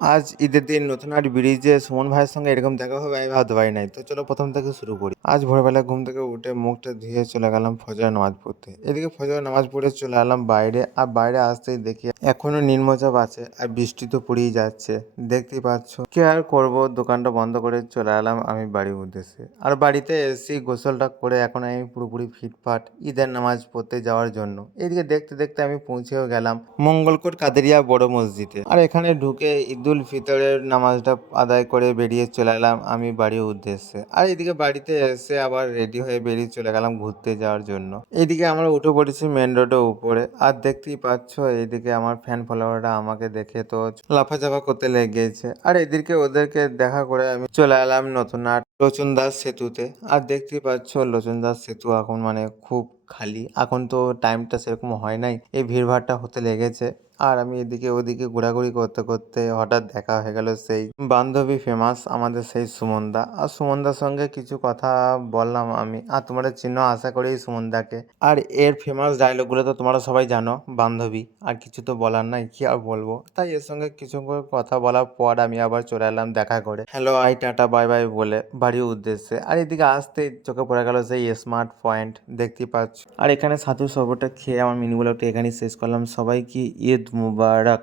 আজ ঈদের দিন নতুনহাট ব্রিজে সুমন ভাইয়ের সঙ্গে এরকম দেখা হবে আমি ভাবতে পারি নাই। তো চলো প্রথম থেকে শুরু করি। আজ ভোরবেলা ঘুম থেকে উঠে মুখটা ধুয়ে চলে গেলাম ফজরের নামাজ পড়তে। এদিকে ফজরের নামাজ পড়ে চলে এলাম বাইরে, আর বাইরে আসতেই দেখি এখনো নিম্নচাপ আছে আর বৃষ্টি তো পড়েই যাচ্ছে, দেখতেই পাচ্ছ। কি আর করবো, দোকানটা বন্ধ করে চলে এলাম আমি বাড়ির উদ্দেশ্যে। আর বাড়িতে এসে গোসলটা করে এখন আমি পুরোপুরি ফিটফাট ঈদের নামাজ পড়তে যাওয়ার জন্য। এদিকে দেখতে দেখতে আমি পৌঁছেও গেলাম মঙ্গলকোট কাদেরিয়া বড় মসজিদে। আর এখানে ঢুকে ঈদুল ফিতরের নামাজটা আদায় করে বেরিয়ে চলে এলাম আমি বাড়ির উদ্দেশ্যে। আর এদিকে বাড়িতে এসে আবার রেডি হয়ে বেরিয়ে চলে গেলাম ঘুরতে যাওয়ার জন্য। এইদিকে আমরা উঠে পড়েছি মেন রোডের উপরে, আর দেখতেই পাচ্ছ এইদিকে আমার ফ্যান ফলোয়াররা আমাকে দেখে তো লাফাচাপা করতে লেগেছে। আর এদিকে ওদেরকে দেখা করে আমি চলে এলাম নতুনহাট লোচনদাস সেতুতে। আর দেখতেই পাচ্ছ লোচনদাস সেতু এখন মানে খুব খালি, এখন তো টাইমটা সেরকম হয় নাই, এই ভিড়ভাড়টা হতে লেগেছে। আর আমি এদিকে ওদিকে ঘোরাঘুরি করতে করতে হঠাৎ দেখা হয়ে গেল সেই বান্ধবী ফেমাস আমাদের সেই সুমনদা। আর সুমনদার সঙ্গে কিছু কথা বললাম আমি, আর তোমরা চিনো আশা করি এই সুমনদাকে। আর এর ফেমাস ডায়লগগুলো তো তোমরা সবাই জানো, বান্ধবী, আর কিছু তো বলার নাই, কি আর বলবো। তাই এর সঙ্গে কিছু কথা বলার পর আমি আবার চলে এলাম দেখা করে hello I tata bye bye বলে বাড়ির উদ্দেশ্যে। আর এদিকে আসতেই চোখে পড়ে গেল সেই স্মার্ট পয়েন্ট, দেখতেই পাচ্ছ। আর এখানে সাধু সর্বটা খেয়ে আমার মিনি ব্লগটা এখানেই শেষ করলাম। সবাইকে ঈদ মুবারক।